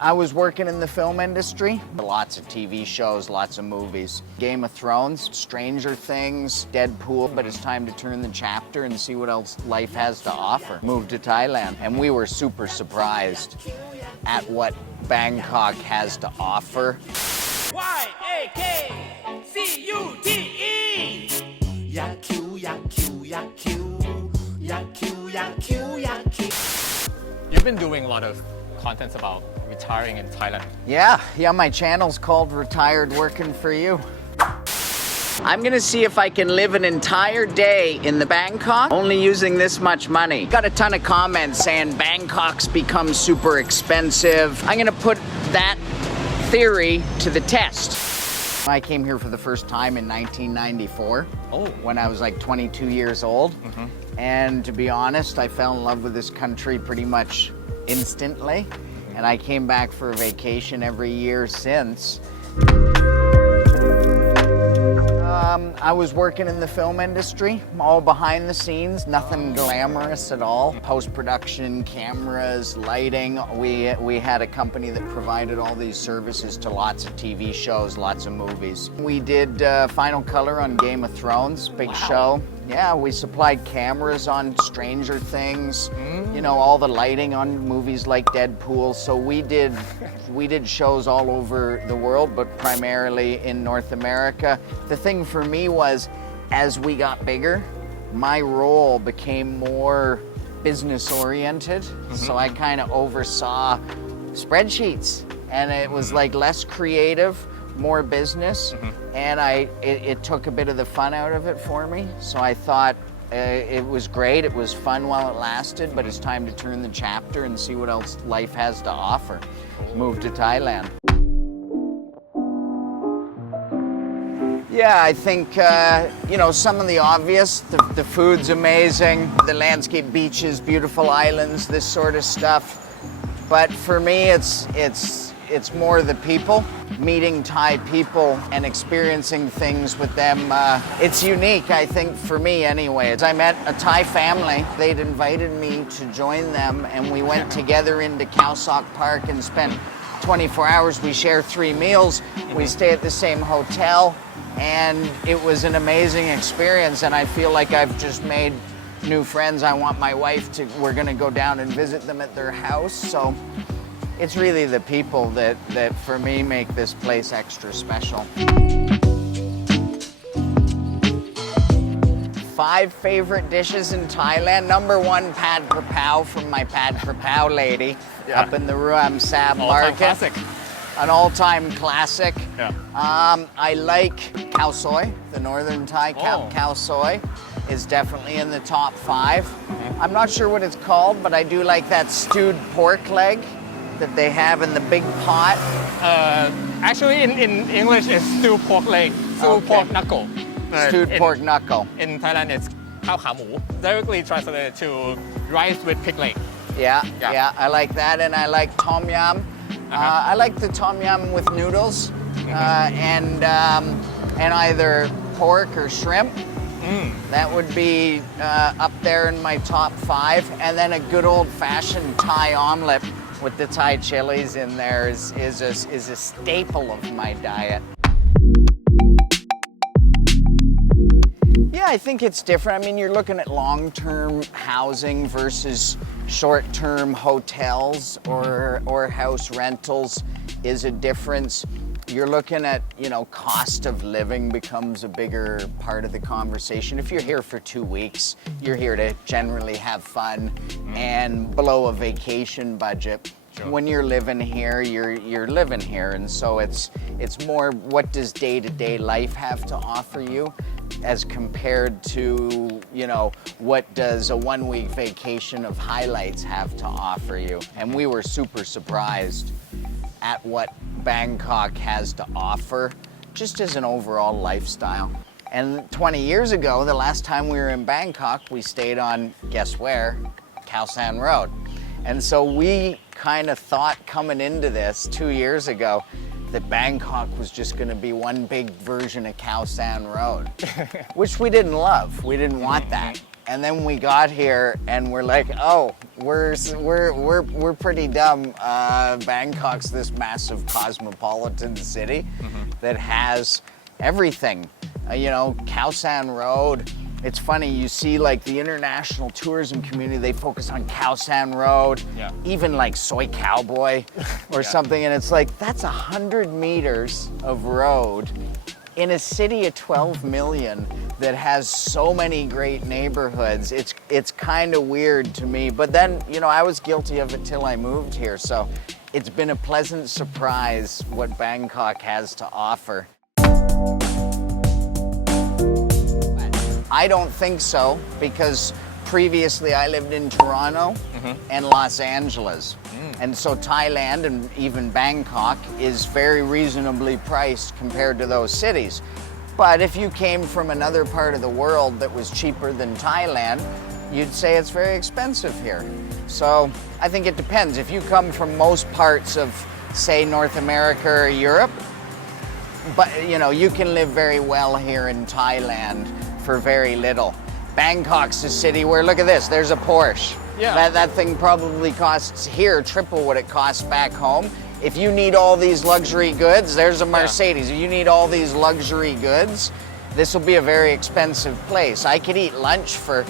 I was working in the film industry, lots of TV shows, lots of movies. Game of Thrones, Stranger Things, Deadpool, but it's time to turn the chapter and see what else life has to offer. Moved to Thailand, and we were super surprised at what Bangkok has to offer. Yakcute. Yakcute. You've been doing a lot of contents about retiring in Thailand. Yeah, my channel's called Retired Working for You. I'm gonna see if I can live an entire day in the Bangkok only using this much money. Got a ton of comments saying Bangkok's become super expensive. I'm gonna put that theory to the test. I came here for the first time in 1994 when I was like 22 years old. And to be honest, I fell in love with this country pretty much instantly. And I came back for a vacation every year since. I was working in the film industry, all behind the scenes, nothing glamorous at all. Post-production, cameras, lighting. We had a company that provided all these services to lots of TV shows, lots of movies. We did Final Color on Game of Thrones, big show. Yeah, we supplied cameras on Stranger Things, you know, all the lighting on movies like Deadpool. So we did shows all over the world, but primarily in North America. The thing for me was, as we got bigger, my role became more business oriented. So I kind of oversaw spreadsheets, and it was like less creative, more business, and it took a bit of the fun out of it for me. So I thought it was great, it was fun while it lasted, but it's time to turn the chapter and see what else life has to offer. Moved to Thailand. Yeah, I think, you know, some of the obvious, the food's amazing, the landscape, beaches, beautiful islands, this sort of stuff. But for me, it's more the people, meeting Thai people and experiencing things with them. It's unique, I think, for me anyway. I met a Thai family. They'd invited me to join them, and we went together into Khao Sok Park and spent 24 hours. We shared 3 meals. We stay at the same hotel, and it was an amazing experience, and I feel like I've just made new friends. I want my wife to, we're gonna go down and visit them at their house. So it's really the people that for me make this place extra special. 5 favorite dishes in Thailand. Number 1, pad per pow from my pad per pow lady up in the Ruam Sab market. Classic. An all-time classic. Yeah. I like khao soi, the northern Thai khao soi is definitely in the top 5. I'm not sure what it's called, but I do like that stewed pork leg that they have in the big pot. Actually, in English, it's stewed pork leg, stewed pork knuckle. Stewed pork knuckle. In Thailand, it's khaoขาหมู directly translated to rice with pig leg. Yeah, I like that, and I like tom yum. I like the tom yum with noodles, and either pork or shrimp. That would be up there in my top 5, and then a good old-fashioned Thai omelet with the Thai chilies in there is a staple of my diet. Yeah, I think it's different. I mean, you're looking at long-term housing versus short-term hotels or house rentals is a difference. You're looking at, you know, cost of living becomes a bigger part of the conversation. If you're here for 2 weeks, you're here to generally have fun and below a vacation budget. Sure. When you're living here, you're living here, and so it's more what does day-to-day life have to offer you as compared to, you know, what does a 1-week vacation of highlights have to offer you. And we were super surprised at what Bangkok has to offer just as an overall lifestyle. And 20 years ago, the last time we were in Bangkok, we stayed on, guess where? Khao San Road. And so we kind of thought coming into this 2 years ago that Bangkok was just going to be one big version of Khao San Road, which we didn't love. We didn't want that. And then we got here and we're like, oh, we're pretty dumb. Bangkok's this massive cosmopolitan city that has everything. You know, Khao San Road. It's funny, you see like the international tourism community, they focus on Khao San Road, even like Soy Cowboy or something. And it's like, that's 100 meters of road in a city of 12 million that has so many great neighborhoods. It's kind of weird to me, but then, you know, I was guilty of it till I moved here. So it's been a pleasant surprise what Bangkok has to offer. I don't think so, because previously I lived in Toronto and Los Angeles. And so Thailand and even Bangkok is very reasonably priced compared to those cities. But if you came from another part of the world that was cheaper than Thailand, you'd say it's very expensive here. So I think it depends. If you come from most parts of, say, North America or Europe, but you know, you can live very well here in Thailand for very little. Bangkok's a city where, look at this, there's a Porsche. Yeah. That thing probably costs here triple what it costs back home. If you need all these luxury goods, there's a Mercedes. If you need all these luxury goods, this will be a very expensive place. I could eat lunch for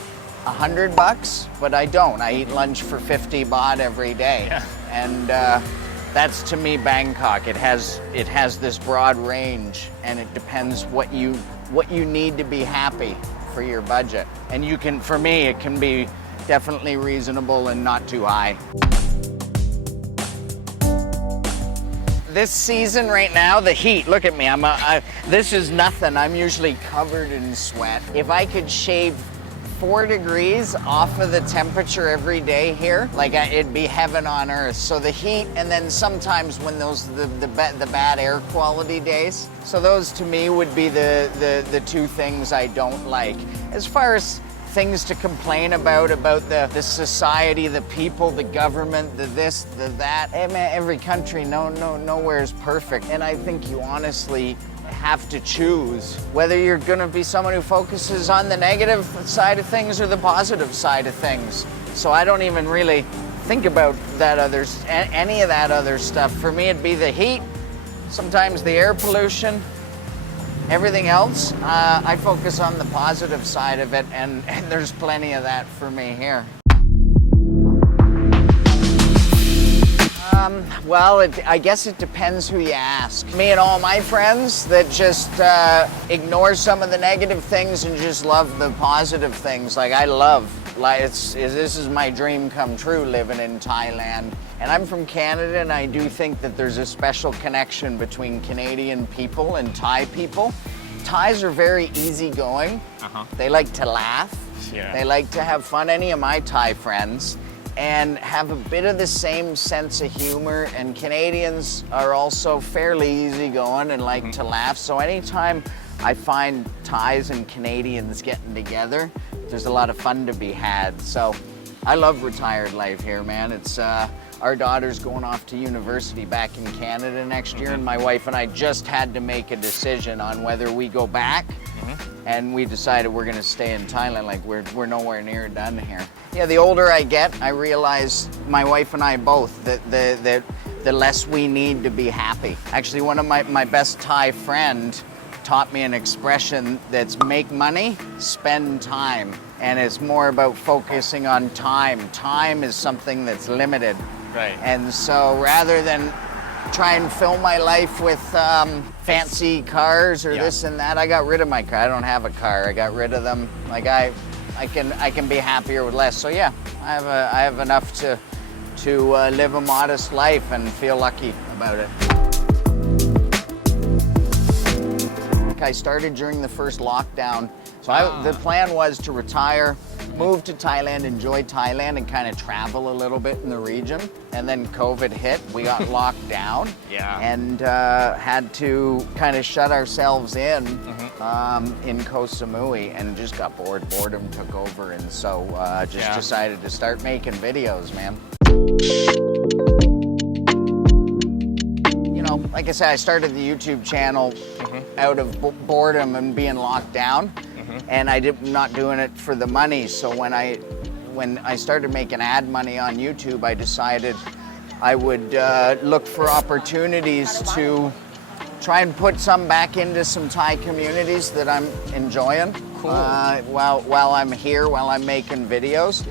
$100, but I don't. I eat lunch for 50 baht every day. Yeah. And that's to me Bangkok. It has this broad range, and it depends what you need to be happy for your budget. And you can, for me, it can be definitely reasonable and not too high. This season right now, the heat, look at me, this is nothing. I'm usually covered in sweat. If I could shave 4 degrees off of the temperature every day here, like it'd be heaven on earth. So the heat, and then sometimes when those the bad air quality days. So those to me would be the two things I don't like. As far as things to complain about the society, the people, the government, the this, the that. Hey man, every country, nowhere is perfect. And I think you honestly have to choose whether you're gonna be someone who focuses on the negative side of things or the positive side of things. So I don't even really think about that any of that other stuff. For me, it'd be the heat, sometimes the air pollution. Everything else, I focus on the positive side of it, and there's plenty of that for me here. Well, I guess it depends who you ask. Me and all my friends that just ignore some of the negative things and just love the positive things. Like this is my dream come true living in Thailand. And I'm from Canada, and I do think that there's a special connection between Canadian people and Thai people. Thais are very easygoing. They like to laugh. Yeah. They like to have fun. Any of my Thai friends, and have a bit of the same sense of humor. And Canadians are also fairly easygoing and like to laugh. So anytime I find Thais and Canadians getting together, there's a lot of fun to be had. So I love retired life here, man. It's our daughter's going off to university back in Canada next year, and my wife and I just had to make a decision on whether we go back, and we decided we're gonna stay in Thailand. Like we're nowhere near done here. Yeah, the older I get, I realize, my wife and I both, that the less we need to be happy. Actually, one of my best Thai friend taught me an expression that's make money, spend time. And it's more about focusing on time. Time is something that's limited. Right. And so rather than try and fill my life with fancy cars or this and that, I got rid of my car. I don't have a car. I got rid of them. Like I can be happier with less. So yeah, I have enough to live a modest life and feel lucky about it. I started during the first lockdown. So the plan was to retire, move to Thailand, enjoy Thailand, and kind of travel a little bit in the region. And then COVID hit, we got locked down, and had to kind of shut ourselves in Koh Samui, and just got bored. Boredom took over, and so just decided to start making videos, man. You know, like I said, I started the YouTube channel out of boredom and being locked down. and not doing it for the money. So when I started making ad money on YouTube, I decided I would look for opportunities to try and put some back into some Thai communities that I'm enjoying. While I'm here, while I'm making videos.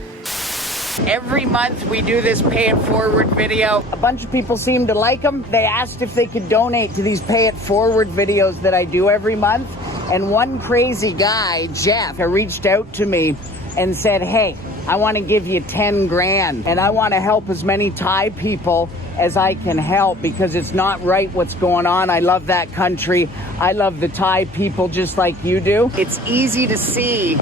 Every month we do this pay it forward video. A bunch of people seem to like them. They asked if they could donate to these pay it forward videos that I do every month. And one crazy guy, Jeff, reached out to me and said, hey, I want to give you 10 grand and I want to help as many Thai people as I can help because it's not right what's going on. I love that country. I love the Thai people just like you do. It's easy to see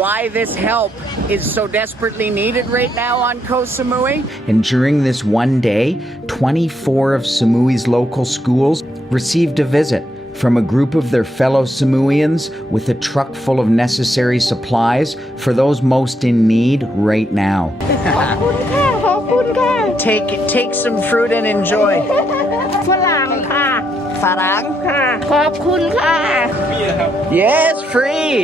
why this help is so desperately needed right now on Koh Samui. And during this one day, 24 of Samui's local schools received a visit from a group of their fellow Samoians with a truck full of necessary supplies for those most in need right now. Take some fruit and enjoy. ฝรั่งค่ะ Farang? ค่ะขอบคุณค่ะ Yes, free.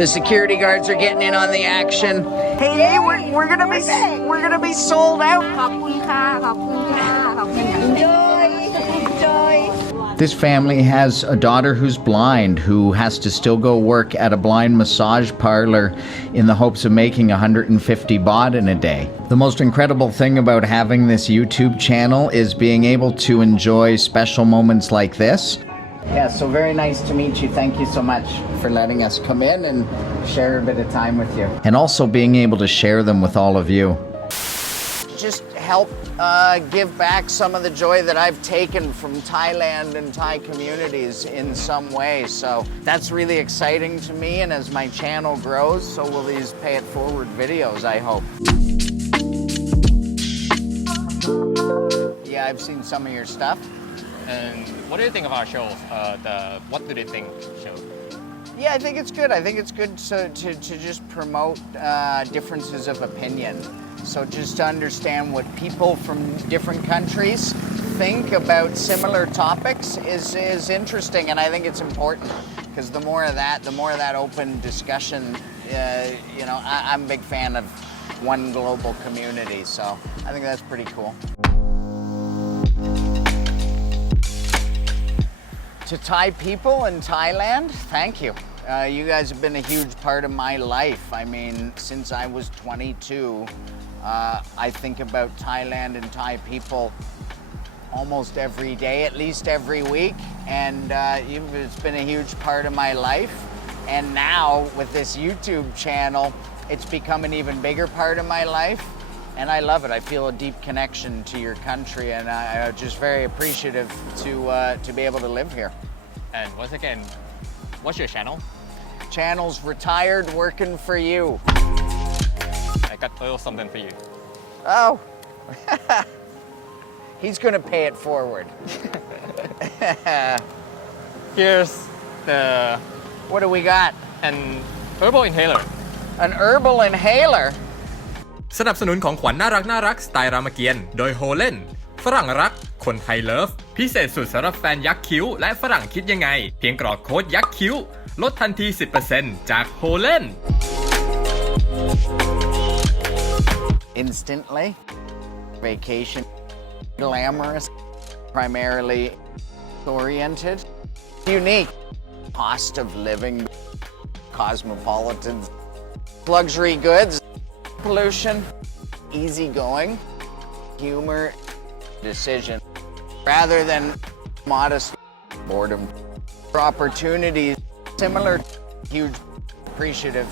The security guards are getting in on the action. Hey, we're gonna be sold out. ขอบคุณค่ะขอบคุณค่ะขอบคุณค่ะ enjoy This family has a daughter who's blind who has to still go work at a blind massage parlor in the hopes of making 150 baht in a day. The most incredible thing about having this YouTube channel is being able to enjoy special moments like this. Yeah, so very nice to meet you. Thank you so much for letting us come in and share a bit of time with you. And also being able to share them with all of you. Just help give back some of the joy that I've taken from Thailand and Thai communities in some way. So that's really exciting to me, and as my channel grows, so will these pay it forward videos, I hope. Yeah, I've seen some of your stuff. And what do you think of our shows? What do they think show? Yeah, I think it's good. I think it's good to just promote differences of opinion. So just to understand what people from different countries think about similar topics is interesting, and I think it's important because the more of that open discussion, I'm a big fan of one global community, so I think that's pretty cool. To Thai people in Thailand, thank you. You guys have been a huge part of my life. I mean, since I was 22, I think about Thailand and Thai people almost every day, at least every week, and it's been a huge part of my life. And now with this YouTube channel, it's become an even bigger part of my life, and I love it. I feel a deep connection to your country, and I'm just very appreciative to be able to live here. And once again, what's your channel? Channel's Retired Working for You. I got a little something for you. Oh, he's gonna pay it forward. Here's the What do we got? an herbal inhaler. An herbal inhaler? สนับสนุนของขวัญน่ารักสไตล์รามเกียรติ์โดยโฮเล่นฝรั่งรักคนไทยเลิฟพิเศษสุดสำหรับแฟนยักษ์คิ้วและฝรั่งคิดยังไงเพียงกรอกโค้ดยักษ์คิ้วลดทันที 10% จากโฮเล่น Instantly. Vacation. Glamorous. Primarily oriented. Unique. Cost of living. Cosmopolitan. Luxury goods. Pollution. Easygoing. Humor. Decision. Rather than modest boredom. Opportunities. Similar. Huge. Appreciative.